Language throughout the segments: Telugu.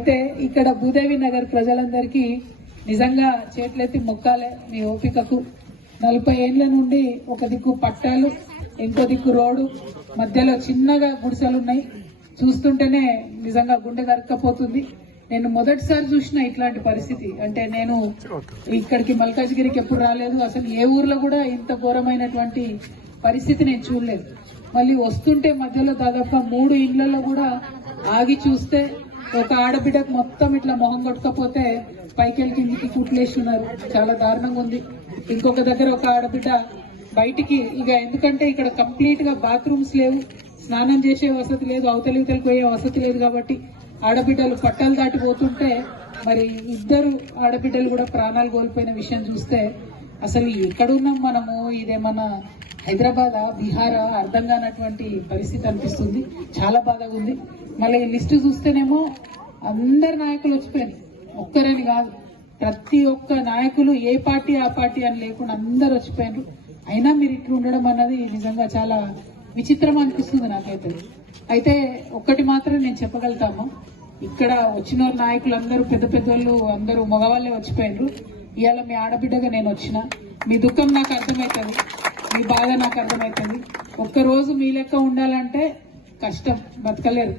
అయితే ఇక్కడ భూదేవి నగర్ ప్రజలందరికీ నిజంగా చేతులెత్తి మొక్కాలే మీ ఓపికకు. 40 ఏళ్ల నుండి ఒక దిక్కు పట్టాలు, ఇంకో దిక్కు రోడ్డు, మధ్యలో చిన్నగా గుడిసెలున్నాయి. చూస్తుంటేనే నిజంగా గుండె గరక్కపోతుంది. నేను మొదటిసారి చూసిన ఇట్లాంటి పరిస్థితి. అంటే నేను ఇక్కడికి మల్కాజ్గిరికి ఎప్పుడు రాలేదు, అసలు ఏ ఊర్లో కూడా ఇంత ఘోరమైనటువంటి పరిస్థితి నేను చూడలేదు. మళ్ళీ వస్తుంటే మధ్యలో దాదాపుగా 3 ఇళ్లలో కూడా ఆగి చూస్తే ఒక ఆడబిడ్డకు మొత్తం ఇట్లా మొహం కొట్టకపోతే పైకెళ్ళి కిందికి కుట్లేసి ఉన్నారు. చాలా దారుణంగా ఉంది. ఇంకొక దగ్గర ఒక ఆడబిడ్డ బయటికి ఎందుకంటే ఇక్కడ కంప్లీట్ గా బాత్రూమ్స్ లేవు, స్నానం చేసే వసతి లేదు, అవతలికి పోయే వసతి లేదు. కాబట్టి ఆడబిడ్డలు పట్టాలు దాటిపోతుంటే మరి 2 ఆడబిడ్డలు కూడా ప్రాణాలు కోల్పోయిన విషయం చూస్తే అసలు ఎక్కడున్నాం మనము, ఇదేమన్నా హైదరాబాద్ బీహారా అర్థం కానటువంటి పరిస్థితి అనిపిస్తుంది. చాలా బాధగా ఉంది. మళ్ళీ ఈ లిస్టు చూస్తేనేమో అందరు నాయకులు వచ్చిపోయారు, ఒక్కరని కాదు, ప్రతి ఒక్క నాయకులు ఏ పార్టీ ఆ పార్టీ అని లేకుండా అందరు వచ్చిపోయారు. అయినా మీరు ఇట్లా ఉండడం అన్నది నిజంగా చాలా విచిత్రం అనిపిస్తుంది నాకైతే. అయితే ఒక్కటి మాత్రం నేను చెప్పగలుగుతాము, ఇక్కడ వచ్చిన నాయకులు అందరూ పెద్ద పెద్దోళ్ళు అందరూ మగవాళ్ళే వచ్చిపోయారు. ఇవాళ మీ ఆడబిడ్డగా నేను వచ్చిన, మీ దుఃఖం నాకు అర్థమవుతుంది, మీ బాధ నాకు అర్థమవుతుంది. ఒక్కరోజు మీ లెక్క ఉండాలంటే కష్టం, బతకలేరు.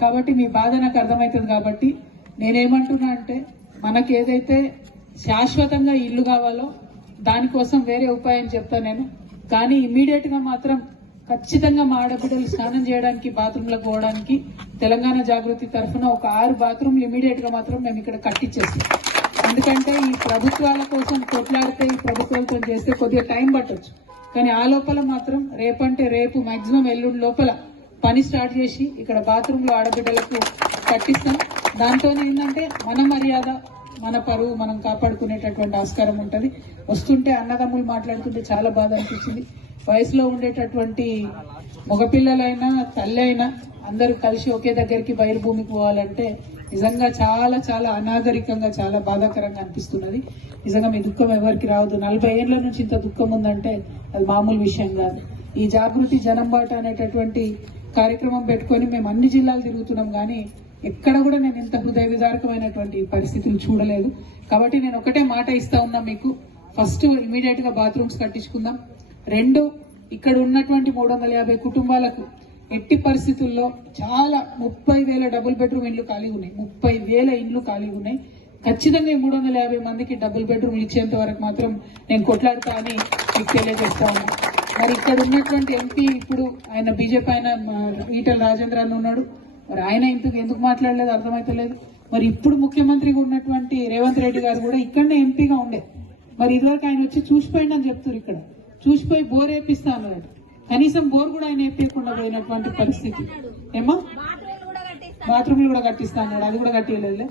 కాబట్టి మీ బాధ నాకు అర్థమవుతుంది. కాబట్టి నేనేమంటున్నా అంటే మనకి ఏదైతే శాశ్వతంగా ఇల్లు కావాలో దానికోసం వేరే ఉపాయం చెప్తా నేను. కానీ ఇమీడియట్ గా మాత్రం ఖచ్చితంగా మా ఆడబిడ్డలు స్నానం చేయడానికి, బాత్రూంలకు పోవడానికి తెలంగాణ జాగృతి తరఫున ఒక 6 బాత్రూంలు ఇమీడియట్ గా మాత్రం మేము ఇక్కడ కట్టించేస్తాం. ఎందుకంటే ఈ ప్రభుత్వాల కోసం కొట్లాడితే, ఈ ప్రభుత్వాలతో చేస్తే కొద్దిగా టైం పట్టొచ్చు. కానీ ఆ లోపల మాత్రం రేపంటే రేపు, మాక్సిమం ఎల్లుండి లోపల పని స్టార్ట్ చేసి ఇక్కడ బాత్రూంలో ఆడబిడ్డలకు కట్టిస్తాం. దాంతో ఏంటంటే మన మర్యాద, మన పరువు మనం కాపాడుకునేటటువంటి ఆస్కారం ఉంటుంది. వస్తుంటే అన్నదమ్ములు మాట్లాడుతుంటే చాలా బాధ అనిపించింది. వయసులో ఉండేటటువంటి మగపిల్లలైనా తల్లి అయినా అందరూ కలిసి ఒకే దగ్గరికి బయలుభూమికి పోవాలంటే నిజంగా చాలా చాలా అనాగరికంగా, చాలా బాధాకరంగా అనిపిస్తున్నది. నిజంగా మీ దుఃఖం ఎవరికి రావద్దు. 40 ఏళ్ల నుంచి ఇంత దుఃఖం ఉందంటే అది మామూలు విషయం కాదు. ఈ జాగృతి జనం బాట అనేటటువంటి కార్యక్రమం పెట్టుకొని మేము అన్ని జిల్లాలు తిరుగుతున్నాం, కానీ ఎక్కడ కూడా నేను ఇంత హృదయ విదారకమైనటువంటి పరిస్థితులు చూడలేదు. కాబట్టి నేను ఒకటే మాట ఇస్తా ఉన్నా మీకు, ఫస్ట్ ఇమీడియట్ గా బాత్రూమ్స్ కట్టించుకుందాం. 2, ఇక్కడ ఉన్నటువంటి 350 కుటుంబాలకు ఎట్టి పరిస్థితుల్లో చాలా 30,000 డబుల్ బెడ్రూమ్ ఇండ్లు ఖాళీగా ఉన్నాయి, 30,000 ఇండ్లు ఖాళీగా ఉన్నాయి. ఖచ్చితంగా 350 మందికి డబుల్ బెడ్రూమ్ ఇచ్చేంత వరకు మాత్రం నేను కొట్లాడుతా అని మీకు తెలియజేస్తా ఉన్నా. మరి ఇక్కడ ఉన్నటువంటి ఎంపీ, ఇప్పుడు ఆయన బీజేపీ ఆయన ఈటల రాజేంద్ర అని ఉన్నాడు, మరి ఆయన ఇంటికి ఎందుకు మాట్లాడలేదు అర్థమైతలేదు. మరి ఇప్పుడు ముఖ్యమంత్రిగా ఉన్నటువంటి రేవంత్ రెడ్డి గారు కూడా ఇక్కడనే ఎంపీగా ఉండే, మరి ఇదివరకు ఆయన వచ్చి చూసిపోయింది అని చెప్తారు. ఇక్కడ చూసిపోయి బోర్ వేపిస్తా అన్నాడు, కనీసం బోర్ కూడా ఆయన వేపించకుండా పోయినటువంటి పరిస్థితి. ఏమో బాత్రూమ్లు కూడా కట్టిస్తా అన్నాడు, అది కూడా కట్టియలేదు.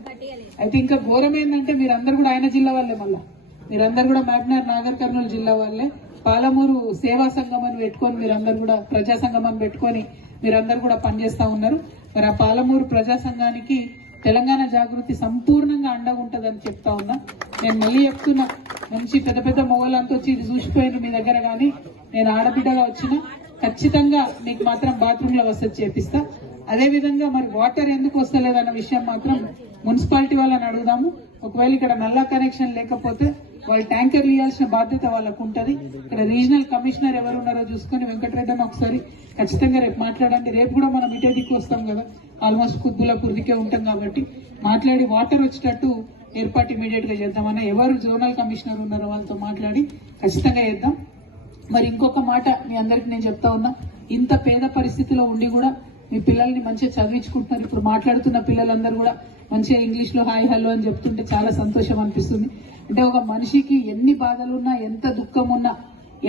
అయితే ఇంకా ఘోరం ఏంటంటే మీరందరూ కూడా ఆయన జిల్లా వాళ్ళే, మళ్ళా మీరందరూ కూడా మహబూబ్నగర్, నాగర్ కర్నూలు జిల్లా వాళ్ళే. పాలమూరు సేవా సంఘం అని పెట్టుకొని మీరందరూ కూడా, ప్రజా సంఘం అని పెట్టుకొని మీరందరూ కూడా పనిచేస్తా ఉన్నారు. మరి ఆ పాలమూరు ప్రజా సంఘానికి తెలంగాణ జాగృతి సంపూర్ణంగా అండగా ఉంటుందని చెప్తా ఉన్నా. నేను మళ్ళీ చెప్తున్నా, మంచి పెద్ద పెద్ద మొగలంతా వచ్చి ఇది చూసిపోయిన మీ దగ్గర, కానీ నేను ఆడబిడ్డగా వచ్చినా ఖచ్చితంగా మీకు మాత్రం బాత్రూమ్ లో వసతి చేపిస్తా. అదే విధంగా మరి వాటర్ ఎందుకు వస్తలేదన్న విషయం మాత్రం మున్సిపాలిటీ వాళ్ళని అడుగుదాము. ఒకవేళ ఇక్కడ నల్లా కనెక్షన్ లేకపోతే వాళ్ళు ట్యాంకర్లు ఇవ్వాల్సిన బాధ్యత వాళ్ళకు ఉంటది. ఇక్కడ రీజనల్ కమిషనర్ ఎవరు ఉన్నారో చూసుకుని వెంకటరెడ్డి ఒకసారి ఖచ్చితంగా రేపు మాట్లాడండి. రేపు కూడా మనం ఇటే దిక్కు వస్తాం కదా, ఆల్మోస్ట్ కుద్బులాపూర్ దిక్కే ఉంటాం కాబట్టి మాట్లాడి వాటర్ వచ్చేటట్టు ఏర్పాటు ఇమీడియట్ గా చేద్దామన్నా. ఎవరు జోనల్ కమిషనర్ ఉన్నారో వాళ్ళతో మాట్లాడి ఖచ్చితంగా చేద్దాం. మరి ఇంకొక మాట మీ అందరికి నేను చెప్తా ఉన్నా, ఇంత పేద పరిస్థితిలో ఉండి కూడా మీ పిల్లల్ని మంచిగా చదివించుకుంటున్నారు. ఇప్పుడు మాట్లాడుతున్న పిల్లలందరూ కూడా మంచిగా ఇంగ్లీష్ లో హాయ్ హలో అని చెప్తుంటే చాలా సంతోషం అనిపిస్తుంది. అంటే ఒక మనిషికి ఎన్ని బాధలున్నా, ఎంత దుఃఖం ఉన్నా,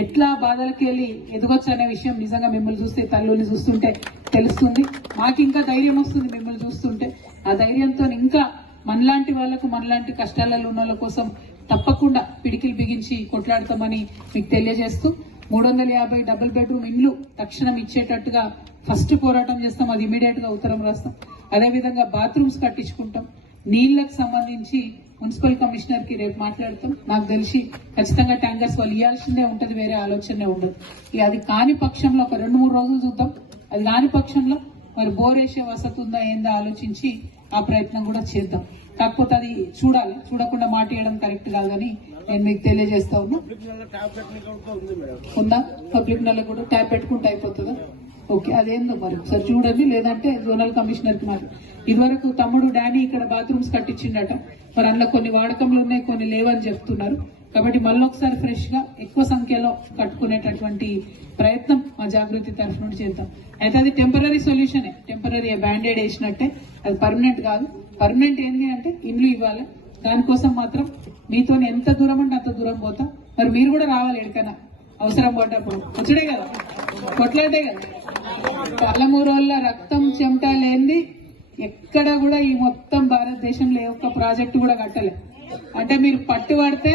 ఎట్లా బాధలకి వెళ్ళి ఎదగొచ్చు అనే విషయం నిజంగా మిమ్మల్ని చూస్తే, తల్లుల్ని చూస్తుంటే తెలుస్తుంది. మాకు ఇంకా ధైర్యం వస్తుంది మిమ్మల్ని చూస్తుంటే. ఆ ధైర్యంతో ఇంకా మనలాంటి వాళ్ళకు, మనలాంటి కష్టాలలో ఉన్న వాళ్ళ కోసం తప్పకుండా పిడికిలు బిగించి కొట్లాడతామని మీకు తెలియజేస్తూ, 350 డబుల్ బెడ్రూమ్ ఇండ్లు తక్షణం ఇచ్చేటట్టుగా ఫస్ట్ పోరాటం చేస్తాం. అది ఇమీడియట్ గా ఉత్తరం రాస్తాం. అదేవిధంగా బాత్రూమ్స్ కట్టించుకుంటాం. నీళ్లకు సంబంధించి మున్సిపల్ కమిషనర్ కి రేపు మాట్లాడతాం. నాకు తెలిసి ఖచ్చితంగా ట్యాంకర్స్ వాళ్ళు ఇవ్వాల్సిందే ఉంటది, వేరే ఆలోచనే ఉండదు. అది కాని పక్షంలో ఒక 2-3 రోజులు చూద్దాం. అది కాని పక్షంలో మరి బోర్ వేసే వసతి ఉందా ఏందా ఆలోచించి ఆ ప్రయత్నం కూడా చేద్దాం. కాకపోతే అది చూడాలి, చూడకుండా మాట వేయడం కరెక్ట్ కాదని నేను మీకు తెలియజేస్తా ఉన్నా. ఉందా పబ్లిక్ నెల కూడా ట్యాప్ పెట్టుకుంటే అయిపోతుందా? ఓకే, అదేందో మరి ఒకసారి చూడండి, లేదంటే జోనల్ కమిషనర్ కి మరి ఇదివరకు తమ్ముడు డానీ ఇక్కడ బాత్రూమ్స్ కట్టించిండట, మరి అందులో కొన్ని వాడకంలో ఉన్నాయి, కొన్ని లేవని చెప్తున్నారు. కాబట్టి మళ్ళీ ఒకసారి ఫ్రెష్ గా ఎక్కువ సంఖ్యలో కట్టుకునేటటువంటి ప్రయత్నం మా జాగృతి తరఫు నుండి చేద్దాం. అయితే అది టెంపరీ సొల్యూషనే, టెంపరీ బ్యాండేడ్ వేసినట్టే, అది పర్మనెంట్ కాదు. పర్మనెంట్ ఏంటి అంటే ఇండ్లు ఇవ్వాలి. దానికోసం మాత్రం మీతో ఎంత దూరం అంటే అంత దూరం పోతా. మరి మీరు కూడా రావాలి ఎక్కడికైనా అవసరం పడ్డప్పుడు, వచ్చుడే కదా, కొట్లాడే కదా. పాలమూరోళ్ళ రక్తం చెమట లేనిది ఎక్కడ కూడా ఈ మొత్తం భారతదేశంలో ఏ ఒక్క ప్రాజెక్టు కూడా కట్టలే. అంటే మీరు పట్టుబడితే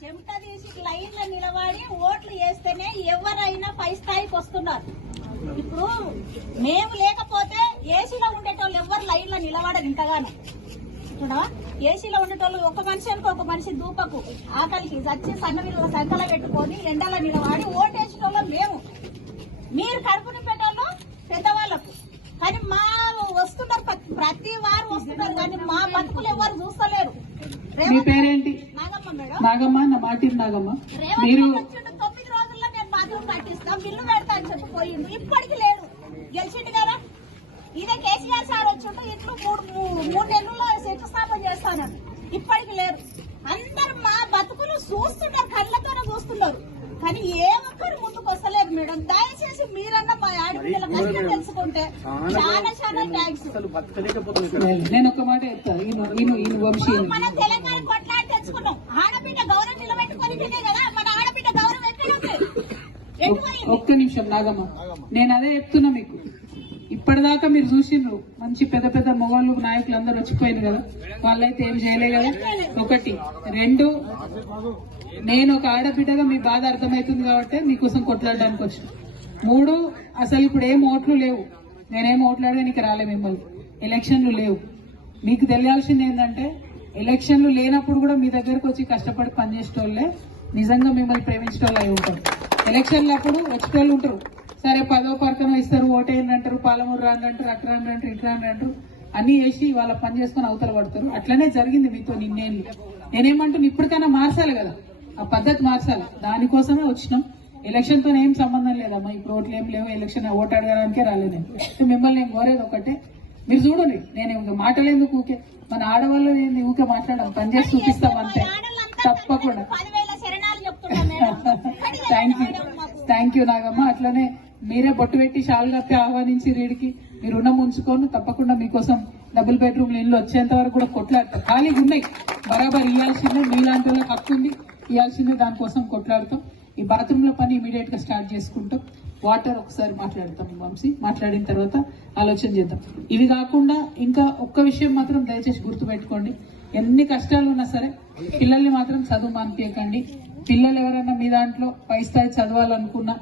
చెమట తీసి లైన్ లో నిలబడి ఓట్లు వేస్తేనే ఎవరైనా పై స్థాయికి వస్తున్నారు. ఇప్పుడు మేము లేకపోతే ఏసీలో ఉండేటోళ్ళు ఎవరు లైన్ లో నిలబడరు. ఇంతగానో చూడవా, ఏసీలో ఉండేటోళ్ళు ఒక మనిషి అనుకో, ఒక మనిషి దూపకు ఆకలికి చచ్చి సన్నవిలువ సంకల పెట్టుకొని ఎండలో నిలబడి ఓటేసేటోళ్ళు మేము. మీరు కడుపు నింపేటోళ్ళు పెద్దవాళ్ళకు. కానీ మా వస్తున్నారు, ప్రతి వారు వస్తున్నారు, కానీ మా బతుకులు ఎవరు చూస్తలేరు. మీ పేరేంటి? నాగమ్మ మేడం. నాగమ్మ, నా మాటిని నాగమ్మ. మీరు 9 రోజుల్లో నేను బాత్రూమ్ కట్టిస్తాం, బిల్లు పెడతా అని చెప్పి పోయిండు. ఇప్పటికి లేడు, గెలిచిండు కదా. ఇదే కేసీఆర్ సార్ వచ్చిండు, ఇట్లు 3 నెలల్లో శంకుస్థాపన చేస్తానని. ఇప్పటికి లేరు. అందరు మా బతుకులు చూస్తున్నారు, కళ్ళతోనే చూస్తున్నారు, కానీ ఏ ఒక్కరు ముందుకు వస్తలేదు మేడం. దయచేసి మీరన్నా మా ఆడపిల్లల కష్టం తెలుసుకుంటే చాలా చాలా థ్యాంక్స్. నేను ఒక మాట చెప్తాను, వంశీ మన తెలంగాణ కొట్లాడి తెచ్చుకున్నాం. ఆడబిడ్డ గౌరవం నిలబెట్టుకొని తినే కదా, మన ఆడబిడ్డ గౌరవం ఎక్కడ ఒక్క నిమిషం నాగమ్మ, నేను అదే చెప్తున్నా మీకు. ఇప్పటిదాకా మీరు చూసిండ్రు మంచి పెద్ద పెద్ద మొగోళ్ళు నాయకులు అందరూ వచ్చిపోయింది కదా, వాళ్ళైతే ఏం చేయలే కదా. 1, 2, నేను ఒక ఆడబిడ్డగా మీ బాధ అర్థమవుతుంది కాబట్టి మీకోసం కొట్లాడడానికి వచ్చిన. 3, అసలు ఇప్పుడు ఏం ఓట్లు లేవు, నేనేం ఓట్లాడడానికి రాలే మిమ్మల్ని. ఎలక్షన్లు లేవు. మీకు తెలియాల్సింది ఏంటంటే ఎలక్షన్లు లేనప్పుడు కూడా మీ దగ్గరకు వచ్చి కష్టపడి పనిచేసేటోళ్ళే నిజంగా మిమ్మల్ని ప్రేమించేటోళ్ళు అయి ఉంటారు. ఎలక్షన్లు అప్పుడు వచ్చేటోళ్ళు ఉంటారు, సరే 10వ పరకను ఇస్తారు, ఓటేయండి అంటారు, పాలమూరు రాండి అంటారు, అట్లా రాండి అంటారు, ఇట్లా రాండి అంటారు, అన్ని వేసి వాళ్ళ పని చేసుకుని అవతల పడతారు. అట్లనే జరిగింది మీతో నిన్నేళ్ళు. నేనేమంటున్నా, ఇప్పటికైనా మార్చాలి కదా, ఆ పద్ధతి మార్చాలి. దానికోసమే వచ్చినాం. ఎలక్షన్ తో ఏం సంబంధం లేదమ్మా. ఇప్పుడు ఓట్లు ఏం లేవు, ఎలక్షన్ ఓటు అడగడానికే రాలేదు నేను. మిమ్మల్ని నేను కోరేది ఒకటే, మీరు చూడండి, నేను మాటలేందుకు ఊకే మన ఆడవాళ్ళు ఊకే మాట్లాడడం, పనిచేసి చూపిస్తాం అంతే, తప్పకుండా. Thank you Nagamma. అట్లనే మీరే బొట్టు పెట్టి షాల్ కప్పి ఆహ్వానించి రీడికి మీరు రుణం ఉంచుకొని తప్పకుండా మీకోసం డబుల్ బెడ్రూమ్ ఇల్లు వచ్చేంత వరకు కూడా కొట్లాడతాం. ఖాళీగా ఉన్నాయి, బరాబర్ ఇవ్వాల్సిందే, మీలాంటి వాళ్ళకి హక్కు ఉంది, ఇవ్వాల్సిందే, దానికోసం కొట్లాడతాం. ఈ బాత్రూమ్ లో పని ఇమీడియట్ గా స్టార్ట్ చేసుకుంటాం. వాటర్ ఒకసారి మాట్లాడతాం వంశీ, మాట్లాడిన తర్వాత ఆలోచన చేద్దాం. ఇవి కాకుండా ఇంకా ఒక్క విషయం మాత్రం దయచేసి గుర్తుపెట్టుకోండి, ఎన్ని కష్టాలు ఉన్నా సరే పిల్లల్ని మాత్రం చదువు మానిపించకండి. పిల్లలు ఎవరైనా మీ దాంట్లో పై స్థాయి చదవాలనుకున్నా